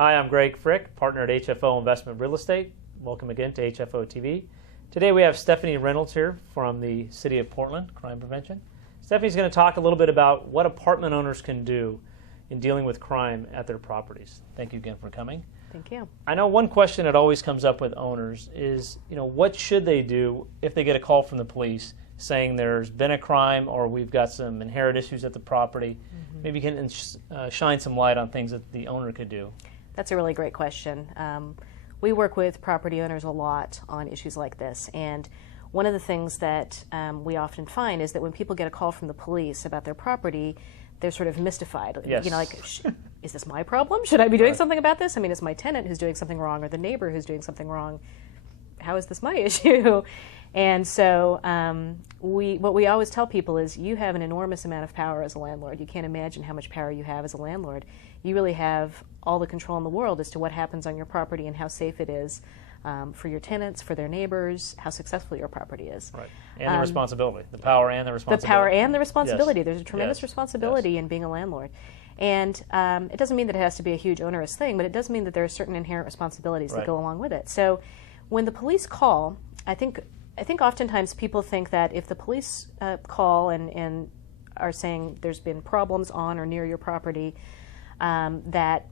Hi, I'm Greg Frick, partner at HFO Investment Real Estate. Welcome again to HFO-TV. Today we have Stephanie Reynolds here from the City of Portland, Crime Prevention. Stephanie's going to talk a little bit about what apartment owners can do in dealing with crime at their properties. Thank you again for coming. Thank you. I know one question that always comes up with owners is, what should they do if they get a call from the police saying there's been a crime or we've got some inherent issues at the property? Maybe you can shine some light on things that the owner could do. That's a really great question. We work with property owners a lot on issues like this, and one of the things that we often find is that when people get a call from the police about their property, they're sort of mystified. Yes. Is this my problem? Should I be doing something about this? I mean, it's my tenant who's doing something wrong or the neighbor who's doing something wrong. How is this my issue? And so what we always tell people is you have an enormous amount of power as a landlord. You can't imagine how much power you have as a landlord. You really have all the control in the world as to what happens on your property and how safe it is for your tenants, for their neighbors, how successful your property is. Right. And the responsibility, the power and the responsibility. The power and the responsibility. Yes. There's a tremendous responsibility in being a landlord. And it doesn't mean that it has to be a huge onerous thing, but it does mean that there are certain inherent responsibilities that go along with it. So when the police call, I think oftentimes people think that if the police call and are saying there's been problems on or near your property, that's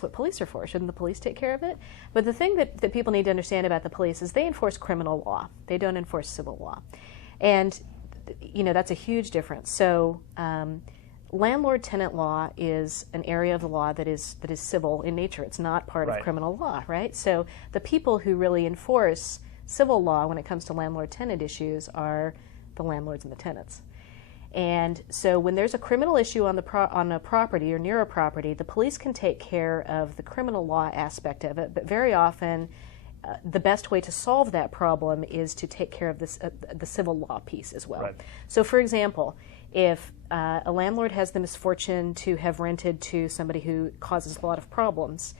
what police are for. Shouldn't the police take care of it? But the thing that people need to understand about the police is they enforce criminal law. They don't enforce civil law. And that's a huge difference. So landlord-tenant law is an area of the law that is civil in nature. It's not part of criminal law, right? So the people who really enforce civil law when it comes to landlord-tenant issues are the landlords and the tenants. And so when there's a criminal issue on a property or near a property, the police can take care of the criminal law aspect of it, but very often the best way to solve that problem is to take care of the civil law piece as well. Right. So for example, if a landlord has the misfortune to have rented to somebody who causes a lot of problems,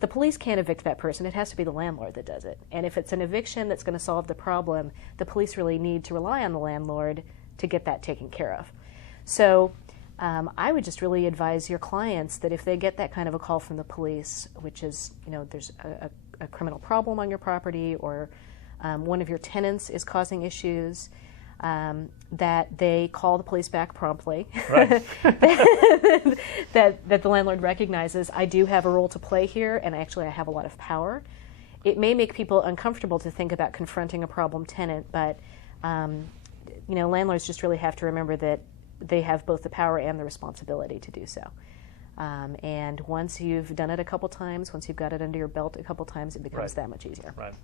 the police can't evict that person. It has to be the landlord that does it. And if it's an eviction that's going to solve the problem, the police really need to rely on the landlord to get that taken care of. So I would just really advise your clients that if they get that kind of a call from the police, which is, there's a criminal problem on your property or one of your tenants is causing issues, that they call the police back promptly. Right. that the landlord recognizes, I do have a role to play here, and actually I have a lot of power. It may make people uncomfortable to think about confronting a problem tenant, but landlords just really have to remember that they have both the power and the responsibility to do so. And once you've done it a couple times, once you've got it under your belt a couple times, it becomes that much easier. Right.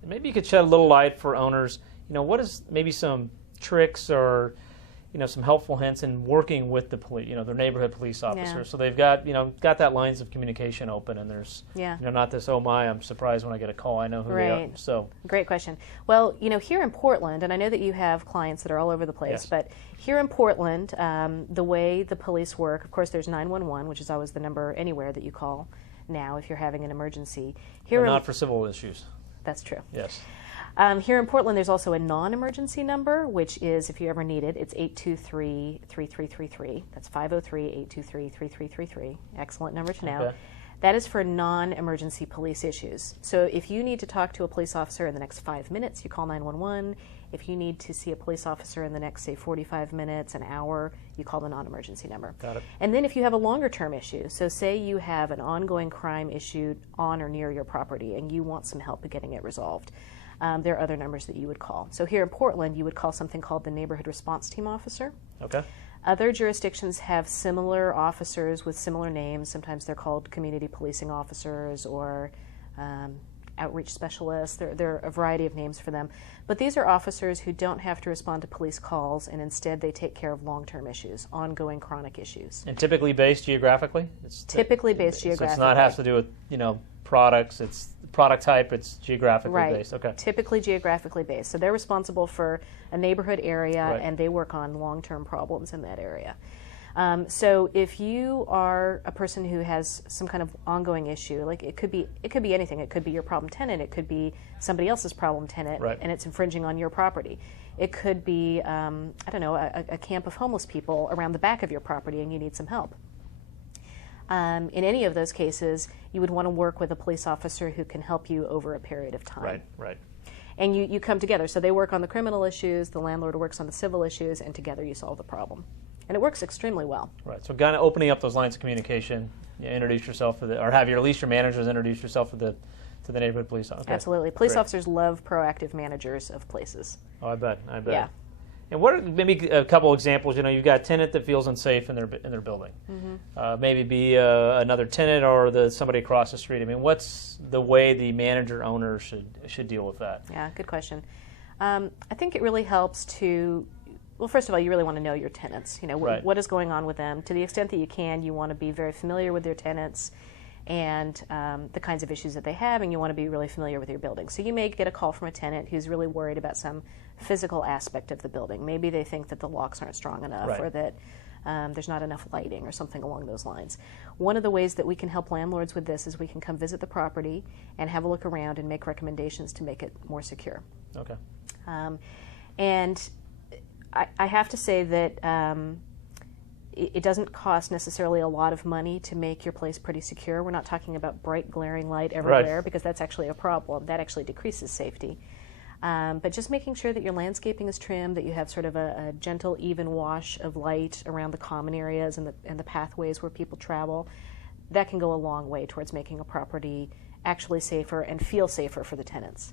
And maybe you could shed a little light for owners. What is maybe some tricks or some helpful hints in working with the police, their neighborhood police officers. Yeah. So they've got that lines of communication open, and there's not this, oh my, I'm surprised when I get a call, I know who they are. So great question. Well, here in Portland, and I know that you have clients that are all over the place, but here in Portland, the way the police work, of course, there's 911, which is always the number anywhere that you call now if you're having an emergency. But not for civil issues. That's true. Yes. Here in Portland, there's also a non-emergency number, which is, if you ever need it, it's 823-3333. That's 503-823-3333. Excellent number to know. Okay. That is for non-emergency police issues. So if you need to talk to a police officer in the next 5 minutes, you call 911. If you need to see a police officer in the next, say, 45 minutes, an hour, you call the non-emergency number. Got it. And then if you have a longer-term issue, so say you have an ongoing crime issue on or near your property and you want some help in getting it resolved, there are other numbers that you would call. So here in Portland, you would call something called the Neighborhood Response Team Officer. Okay. Other jurisdictions have similar officers with similar names. Sometimes they're called community policing officers or outreach specialists. There are a variety of names for them. But these are officers who don't have to respond to police calls, and instead they take care of long-term issues, ongoing chronic issues. And typically based geographically? Typically based geographically. So it's not has to do with, products, it's product type, it's geographically based. Okay. Typically geographically based. So they're responsible for a neighborhood area, and they work on long-term problems in that area. So if you are a person who has some kind of ongoing issue, like it could be anything. It could be your problem tenant. It could be somebody else's problem tenant, and it's infringing on your property. It could be, I don't know, a camp of homeless people around the back of your property, and you need some help. in any of those cases, you would want to work with a police officer who can help you over a period of time. Right, right. And you come together. So they work on the criminal issues, the landlord works on the civil issues, and together you solve the problem. And it works extremely well. Right. So kind of opening up those lines of communication, introduce yourself to or have at least your managers introduce yourself to the neighborhood police officer. Okay. Absolutely. Police officers love proactive managers of places. Oh, I bet. Yeah. And what are maybe a couple examples? You've got a tenant that feels unsafe in their building. Mm-hmm. Maybe be another tenant or somebody across the street. I mean, what's the way the manager owner should deal with that? Yeah, good question. I think it really helps to, well, first of all, you really want to know your tenants. Right. What is going on with them. To the extent that you can, you want to be very familiar with your tenants and the kinds of issues that they have, and you want to be really familiar with your building. So you may get a call from a tenant who's really worried about some physical aspect of the building. Maybe they think that the locks aren't strong enough, right, or that there's not enough lighting or something along those lines. One of the ways that we can help landlords with this is we can come visit the property and have a look around and make recommendations to make it more secure. Okay. And I have to say that it doesn't cost necessarily a lot of money to make your place pretty secure. We're not talking about bright, glaring light everywhere, right, because that's actually a problem. That actually decreases safety. But just making sure that your landscaping is trimmed, that you have sort of a gentle, even wash of light around the common areas and the pathways where people travel, that can go a long way towards making a property actually safer and feel safer for the tenants.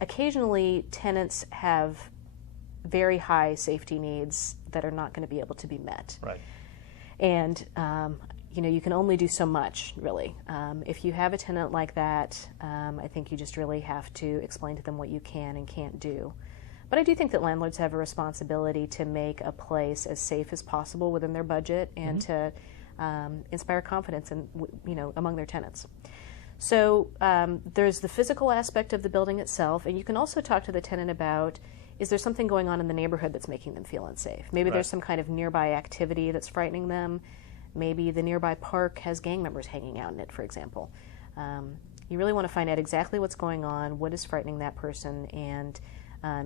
Occasionally, tenants have very high safety needs that are not going to be able to be met. Right. And you can only do so much, really. If you have a tenant like that, I think you just really have to explain to them what you can and can't do. But I do think that landlords have a responsibility to make a place as safe as possible within their budget and to inspire confidence among their tenants. So there's the physical aspect of the building itself, and you can also talk to the tenant about, is there something going on in the neighborhood that's making them feel unsafe? Maybe there's some kind of nearby activity that's frightening them. Maybe the nearby park has gang members hanging out in it, for example. You really want to find out exactly what's going on, what is frightening that person, and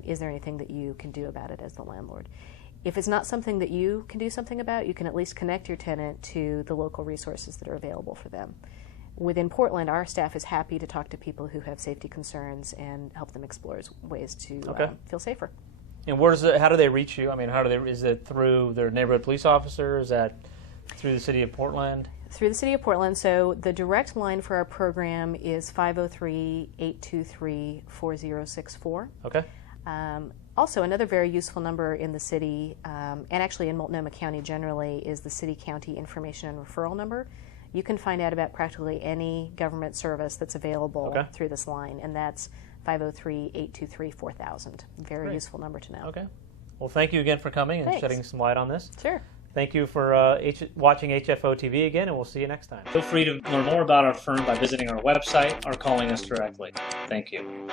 is there anything that you can do about it as the landlord? If it's not something that you can do something about, you can at least connect your tenant to the local resources that are available for them. Within Portland, our staff is happy to talk to people who have safety concerns and help them explore ways to feel safer. And how do they reach you? I mean, is it through their neighborhood police officer? Is that through the city of Portland? Through the city of Portland. So the direct line for our program is 503-823-4064. Okay. Also, another very useful number in the city, and actually in Multnomah County generally, is the city-county information and referral number. You can find out about practically any government service that's available through this line, and that's 503-823-4000. Very useful number to know. Okay. Well, thank you again for coming and shedding some light on this. Sure. Thank you for watching HFO-TV again, and we'll see you next time. Feel free to learn more about our firm by visiting our website or calling us directly. Thank you.